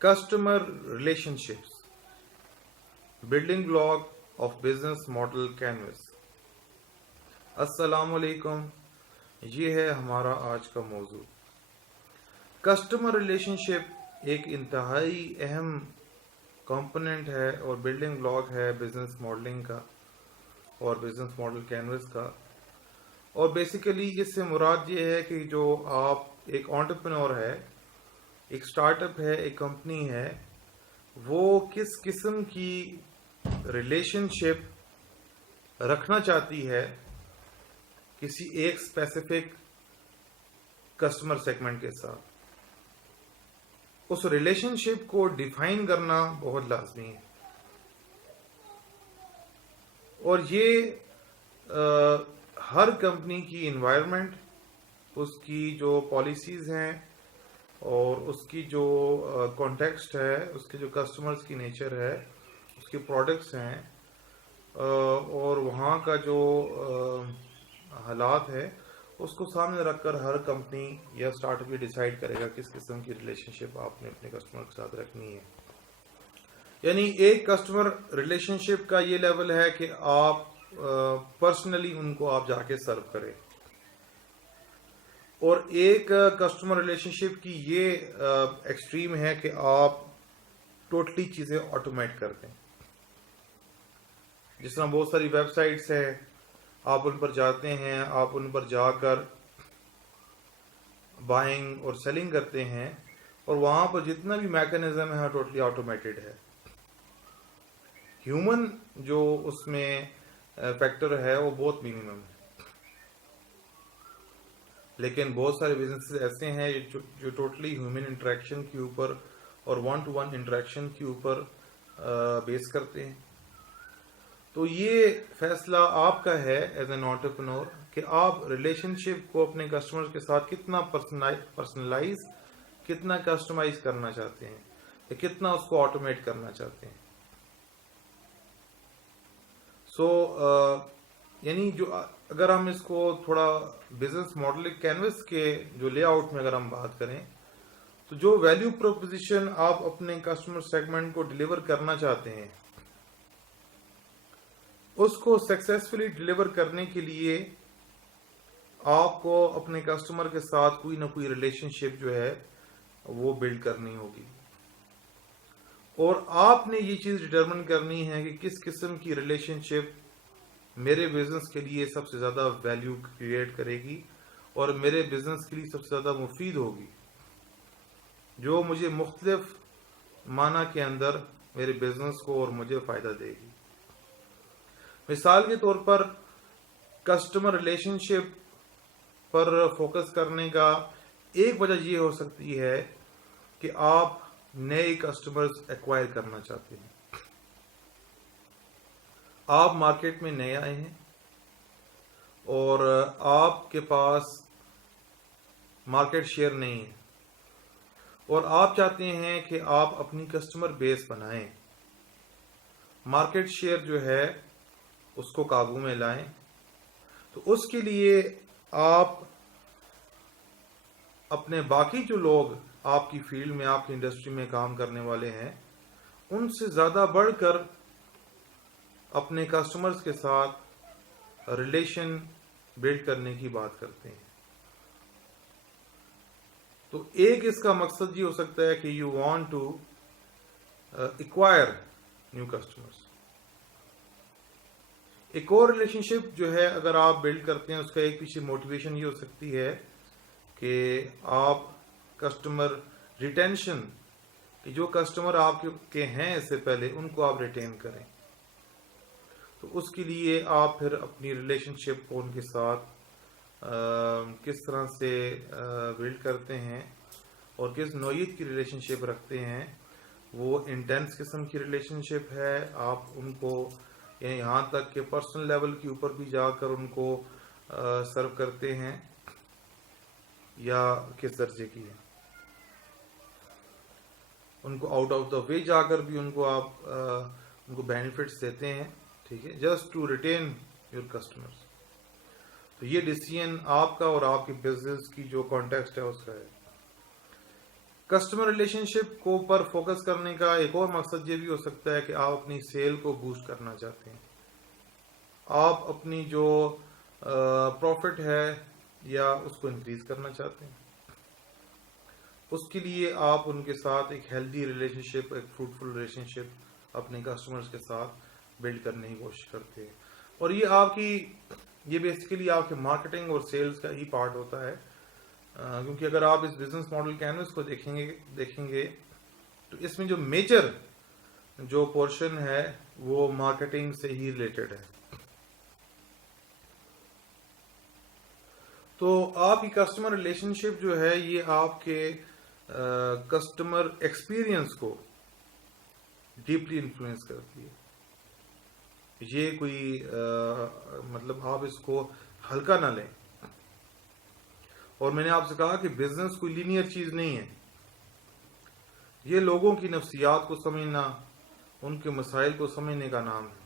Customer relationships, building block of business model canvas. السلام علیکم، یہ ہے ہمارا آج کا موضوع. کسٹمر ریلیشن شپ ایک انتہائی اہم کمپوننٹ ہے اور بلڈنگ بلاک ہے بزنس ماڈلنگ کا اور بزنس ماڈل کینوس کا. اور بیسیکلی اس سے مراد یہ ہے کہ جو آپ ایک انٹرپرینور ہے، ایک سٹارٹ اپ ہے، ایک کمپنی ہے، وہ کس قسم کی ریلیشن شپ رکھنا چاہتی ہے کسی ایک اسپیسیفک کسٹمر سیگمنٹ کے ساتھ. اس ریلیشن شپ کو ڈیفائن کرنا بہت لازمی ہے، اور یہ ہر کمپنی کی انوائرمنٹ، اس کی جو پالیسیز ہیں اور اس کی جو کانٹیکسٹ ہے، اس کے جو کسٹمرز کی نیچر ہے، اس کے پروڈکٹس ہیں اور وہاں کا جو حالات ہے، اس کو سامنے رکھ کر ہر کمپنی یا سٹارٹ اپ یہ ڈیسائیڈ کرے گا کس قسم کی ریلیشن شپ آپ نے اپنے کسٹمر کے ساتھ رکھنی ہے. یعنی ایک کسٹمر ریلیشن شپ کا یہ لیول ہے کہ آپ پرسنلی ان کو آپ جا کے سرو کریں، اور ایک کسٹمر ریلیشن شپ کی یہ ایکسٹریم ہے کہ آپ ٹوٹلی چیزیں آٹومیٹ کر دیں. جس طرح بہت ساری ویب سائٹس ہیں، آپ ان پر جاتے ہیں، آپ ان پر جا کر بائنگ اور سیلنگ کرتے ہیں، اور وہاں پر جتنا بھی میکانزم ہے ٹوٹلی آٹومیٹڈ ہے. ہیومن جو اس میں فیکٹر ہے وہ بہت منیمم ہے. لیکن بہت سارے بزنسز ایسے ہیں جو ٹوٹلی ہیومن انٹریکشن کے اوپر اور ون ٹو ون انٹریکشن کے اوپر بیس کرتے ہیں. تو یہ فیصلہ آپ کا ہے ایز این انٹرپرینور کہ آپ ریلیشن شپ کو اپنے کسٹمر کے ساتھ کتنا پرسنلائز، کتنا کسٹمائز کرنا چاہتے ہیں، یا کتنا اس کو آٹومیٹ کرنا چاہتے ہیں. یعنی جو اگر ہم اس کو تھوڑا بزنس ماڈل کینوس کے جو لے آؤٹ میں اگر ہم بات کریں، تو جو ویلیو پروپوزیشن آپ اپنے کسٹمر سیگمنٹ کو ڈیلیور کرنا چاہتے ہیں، اس کو سکسیسفلی ڈیلیور کرنے کے لیے آپ کو اپنے کسٹمر کے ساتھ کوئی نہ کوئی ریلیشن شپ جو ہے وہ بلڈ کرنی ہوگی. اور آپ نے یہ چیز ڈٹرمن کرنی ہے کہ کس قسم کی ریلیشن شپ میرے بزنس کے لیے سب سے زیادہ ویلیو کریٹ کرے گی اور میرے بزنس کے لیے سب سے زیادہ مفید ہوگی، جو مجھے مختلف معنی کے اندر میرے بزنس کو اور مجھے فائدہ دے گی. مثال کے طور پر کسٹمر ریلیشن شپ پر فوکس کرنے کا ایک وجہ یہ ہو سکتی ہے کہ آپ نئے کسٹمرز ایکوائر کرنا چاہتے ہیں. آپ مارکیٹ میں نئے آئے ہیں اور آپ کے پاس مارکیٹ شیئر نہیں ہے، اور آپ چاہتے ہیں کہ آپ اپنی کسٹمر بیس بنائیں، مارکیٹ شیئر جو ہے اس کو قابو میں لائیں. تو اس کے لیے آپ اپنے باقی جو لوگ آپ کی فیلڈ میں، آپ کی انڈسٹری میں کام کرنے والے ہیں، ان سے زیادہ بڑھ کر اپنے کسٹمرز کے ساتھ ریلیشن بلڈ کرنے کی بات کرتے ہیں. تو ایک اس کا مقصد یہ ہو سکتا ہے کہ you want to acquire new customers. ایک اور ریلیشن شپ جو ہے اگر آپ بلڈ کرتے ہیں، اس کا ایک پیچھے موٹیویشن یہ ہو سکتی ہے کہ آپ کسٹمر ریٹینشن، کہ جو کسٹمر آپ کے ہیں اس سے پہلے، ان کو آپ ریٹین کریں. تو اس کے لیے آپ پھر اپنی ریلیشن شپ کو ان کے ساتھ کس طرح سے بلڈ کرتے ہیں اور کس نوعیت کی ریلیشن شپ رکھتے ہیں. وہ انٹینس قسم کی ریلیشن شپ ہے، آپ ان کو یہاں تک کہ پرسنل لیول کے اوپر بھی جا کر ان کو سرو کرتے ہیں، یا کس درجے کی ہے، ان کو آؤٹ آف دا وے جا کر بھی ان کو آپ ان کو بینیفٹس دیتے ہیں، ٹھیک ہے، just to retain your customers. تو یہ ڈیسیژن آپ کا اور آپ کے بزنس کی جو کانٹیکسٹ ہے اس کا ہے. کسٹمر ریلیشن شپ کو پر فوکس کرنے کا ایک اور مقصد یہ بھی ہو سکتا ہے کہ آپ اپنی سیل کو بوسٹ کرنا چاہتے ہیں. آپ اپنی جو پروفٹ ہے یا اس کو انکریز کرنا چاہتے ہیں. اس کے لیے آپ ان کے ساتھ ایک ہیلدی ریلیشن شپ، ایک فروٹفل ریلیشن شپ اپنے کسٹمرز کے ساتھ بلڈ کرنے کی کوشش کرتے ہیں. اور یہ بیسیکلی آپ کے مارکیٹنگ اور سیلز کا ہی پارٹ ہوتا ہے. کیونکہ اگر آپ اس بزنس ماڈل کینوس کو دیکھیں گے تو اس میں جو میجر جو پورشن ہے وہ مارکیٹنگ سے ہی ریلیٹڈ ہے. تو آپ کی کسٹمر ریلیشن شپ جو ہے یہ آپ کے کسٹمر ایکسپیرینس کو ڈیپلی انفلوئنس کرتی ہے. یہ کوئی مطلب آپ اس کو ہلکا نہ لیں. اور میں نے آپ سے کہا کہ بزنس کوئی لینئر چیز نہیں ہے. یہ لوگوں کی نفسیات کو سمجھنا، ان کے مسائل کو سمجھنے کا نام ہے.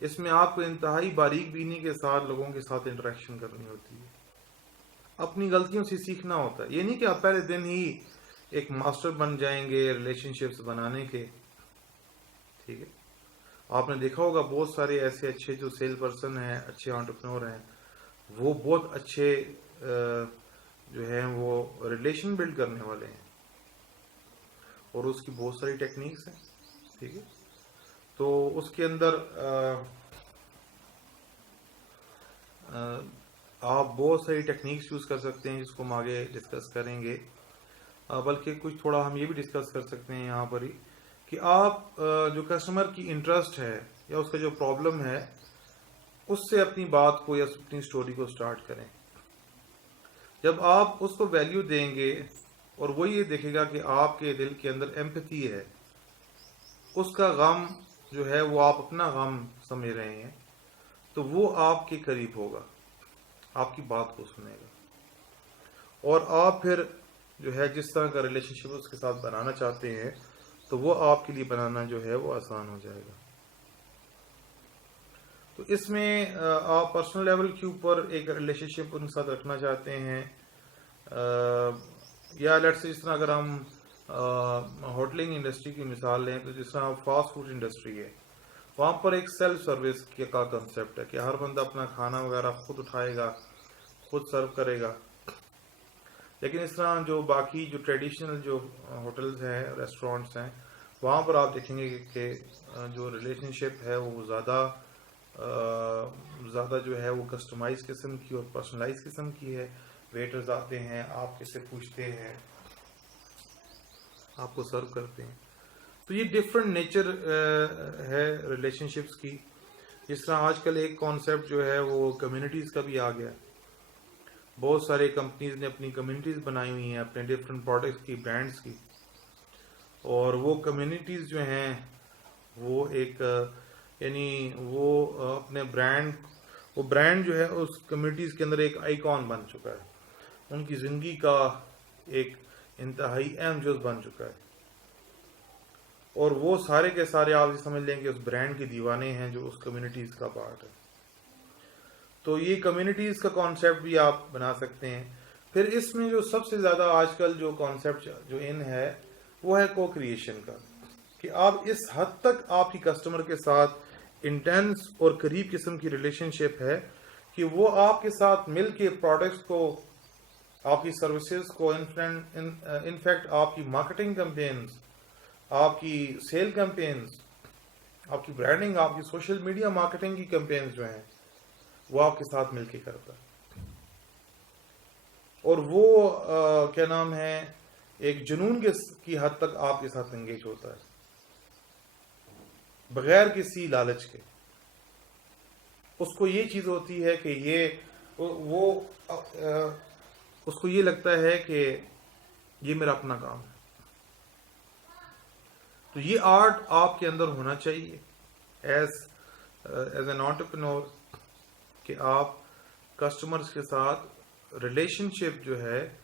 اس میں آپ کو انتہائی باریک بینی کے ساتھ لوگوں کے ساتھ انٹریکشن کرنی ہوتی ہے. اپنی غلطیوں سے سیکھنا ہوتا ہے. یہ نہیں کہ آپ پہلے دن ہی ایک ماسٹر بن جائیں گے ریلیشن شپس بنانے کے. ٹھیک ہے، آپ نے دیکھا ہوگا بہت سارے ایسے اچھے جو سیل پرسن ہیں، اچھے انٹرپرینور ہیں، وہ بہت اچھے جو ہیں وہ ریلیشن بلڈ کرنے والے ہیں. اور اس کی بہت ساری ٹیکنیکس ہیں. ٹھیک ہے، تو اس کے اندر آپ بہت ساری ٹیکنیکس یوز کر سکتے ہیں جس کو ہم آگے ڈسکس کریں گے. بلکہ کچھ تھوڑا ہم یہ بھی ڈسکس کر سکتے ہیں یہاں پر ہی کہ آپ جو کسٹمر کی انٹرسٹ ہے یا اس کا جو پرابلم ہے اس سے اپنی بات کو یا اپنی سٹوری کو سٹارٹ کریں. جب آپ اس کو ویلیو دیں گے اور وہ یہ دیکھے گا کہ آپ کے دل کے اندر ایمپتھی ہے، اس کا غم جو ہے وہ آپ اپنا غم سمجھ رہے ہیں، تو وہ آپ کے قریب ہوگا، آپ کی بات کو سنے گا. اور آپ پھر جو ہے جس طرح کا ریلیشن شپ اس کے ساتھ بنانا چاہتے ہیں تو وہ آپ کے لیے بنانا جو ہے وہ آسان ہو جائے گا. تو اس میں آپ پرسنل لیول کے اوپر ایک ریلیشن شپ ان کے ساتھ رکھنا چاہتے ہیں، یا لیٹس سے جس طرح اگر ہم ہوٹلنگ انڈسٹری کی مثال لیں تو جس طرح فاسٹ فوڈ انڈسٹری ہے، وہاں پر ایک سیلف سروس کا کنسیپٹ ہے کہ ہر بندہ اپنا کھانا وغیرہ خود اٹھائے گا، خود سرو کرے گا. لیکن اس طرح جو باقی جو ٹریڈیشنل جو ہوٹلز ہیں، ریسٹورینٹس ہیں، وہاں پر آپ دیکھیں گے کہ جو ریلیشن شپ ہے وہ زیادہ جو ہے وہ کسٹمائز قسم کی اور پرسنلائز قسم کی ہے. ویٹرز آتے ہیں، آپ کس سے پوچھتے ہیں، آپ کو سرو کرتے ہیں. تو یہ ڈفرینٹ نیچر ہے ریلیشن شپس کی. جس طرح آج کل ایک کانسیپٹ جو ہے وہ کمیونٹیز کا بھی آ گیا. بہت سارے کمپنیز نے اپنی کمیونٹیز بنائی ہوئی ہیں اپنے ڈفرینٹ پروڈکٹس کی، برانڈس کی. اور وہ کمیونٹیز جو ہیں وہ ایک یعنی وہ اپنے برانڈ جو ہے اس کمیونٹیز کے اندر ایک آئیکن بن چکا ہے، ان کی زندگی کا ایک انتہائی اہم جز بن چکا ہے. اور وہ سارے کے سارے آپ یہ سمجھ لیں کہ اس برانڈ کے دیوانے ہیں جو اس کمیونٹیز کا پارٹ ہے. تو یہ کمیونٹیز کا کانسیپٹ بھی آپ بنا سکتے ہیں. پھر اس میں جو سب سے زیادہ آج کل جو کانسیپٹ جو ان ہے وہ ہے کو کریشن کا، کہ آپ اس حد تک آپ کی کسٹمر کے ساتھ انٹینس اور قریب قسم کی ریلیشن شپ ہے کہ وہ آپ کے ساتھ مل کے پروڈکٹس کو، آپ کی سروسز کو، انفیکٹ آپ کی مارکیٹنگ کمپینز، آپ کی سیل کمپینز، آپ کی برانڈنگ، آپ کی سوشل میڈیا مارکیٹنگ کی کمپینز جو ہیں وہ آپ کے ساتھ مل کے کرتا ہے. اور وہ کیا نام ہے ایک جنون کی حد تک آپ کے ساتھ انگیج ہوتا ہے بغیر کسی لالچ کے. اس کو یہ چیز ہوتی ہے کہ اس کو یہ لگتا ہے کہ یہ میرا اپنا کام ہے. تو یہ آرٹ آپ کے اندر ہونا چاہیے ایز این انٹرپرینور کہ آپ کسٹمرز کے ساتھ ریلیشن شپ جو ہے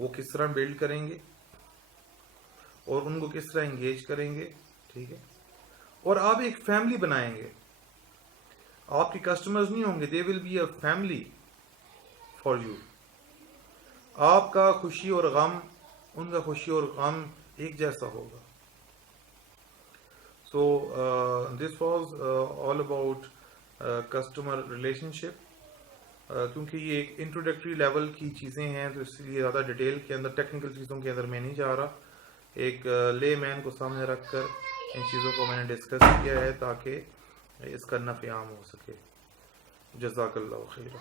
وہ کس طرح بلڈ کریں گے اور ان کو کس طرح انگیج کریں گے. ٹھیک ہے، اور آپ ایک فیملی بنائیں گے. آپ کی کسٹمرز نہیں ہوں گے، they will be a family for you. آپ کا خوشی اور غم ان کا خوشی اور غم ایک جیسا ہوگا. So this was all about customer relationship. کیونکہ یہ ایک انٹروڈکٹری لیول کی چیزیں ہیں تو اس لیے زیادہ ڈیٹیل کے اندر ٹیکنیکل چیزوں کے اندر میں نہیں جا رہا. ایک لے مین کو سامنے رکھ کر ان چیزوں کو میں نے ڈسکس کیا ہے تاکہ اس کا نفع عام ہو سکے. جزاک اللہ خیر.